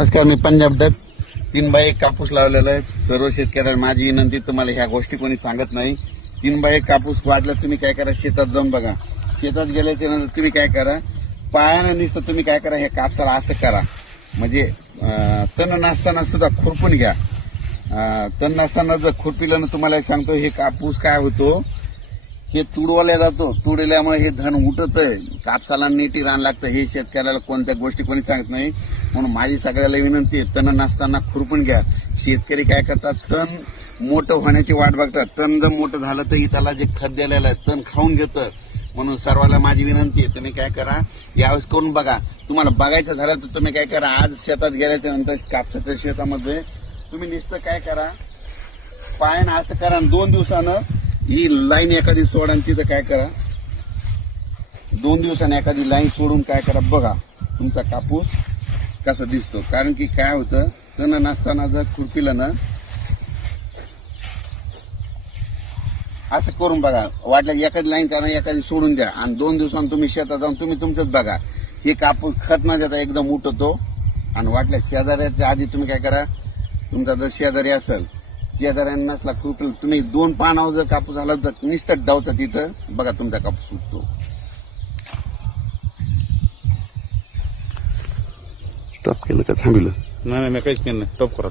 नमस्कार, मी Punjab duck 3x1 कापूस लावलेला आहे. सर्व शेतकऱ्यांना माझी विनंती, तुम्हाला ह्या गोष्टी कोणी सांगत नाही. 3x1 कापूस वाढला तुम्ही काय करा, शेतात जाऊन बघा. शेतात गेल्याच्या नंतर तुम्ही काय करा, पायानं नुसतं तुम्ही काय करा, हे कापसाला असं करा, म्हणजे तण नसताना सुद्धा खुरपून घ्या. तण नसताना जर खुरपिलं ना, तुम्हाला एक सांगतो, हे कापूस काय होतो, हे तुडवल्या जातो. तुडल्यामुळे हे धन उठत आहे, कापसाला नीटी रान लागतं. हे शेतकऱ्याला कोणत्या गोष्टी कोणी सांगत नाही. म्हणून माझी सगळ्याला विनंती आहे, तण नसताना खुरपून घ्या. शेतकरी काय करतात, तण मोठं होण्याची वाट बघतात. तण जर मोठं झालं तर त्याला जे खत दिलेलं आहे तण खाऊन घेतं. म्हणून सर्वांना माझी विनंती आहे, तुम्ही काय करा, यावेळेस करून बघा. तुम्हाला बघायचं झालं तर तुम्ही काय करा, आज शेतात गेल्याच्या नंतर कापसाच्या शेतामध्ये तुम्ही नुसतं काय करा, पायानं असं करा, 2 दिवसानं ही लाईन एखादी सोडा, आणि तिथं काय करा, 2 दिवसांनी एखादी लाईन सोडून काय करा, बघा तुमचा कापूस कसा दिसतो. कारण की काय होतं, तण नसताना जर खुरपिलं ना, असं करून बघा. वाटलं एखादी लाईन करा, एखादी सोडून द्या, आणि 2 दिवसांनी तुम्ही शेतात जाऊन तुम्ही तुमचंच बघा. हे कापूस खत न देता एकदम उठतो. आणि वाटलं शेजाऱ्याच्या आधी तुम्ही काय करा, तुमचा जर शेजारी असेल, शेजाऱ्यांना नसला खुरपल, तुम्ही 2 पानावर जर कापूस झाला तर नुसतं डावता तिथं बघा, तुमचा कापूस उठतो. टॉप केलं का थांबलं? नाही, मी काहीच केलं नाही. टॉप करा.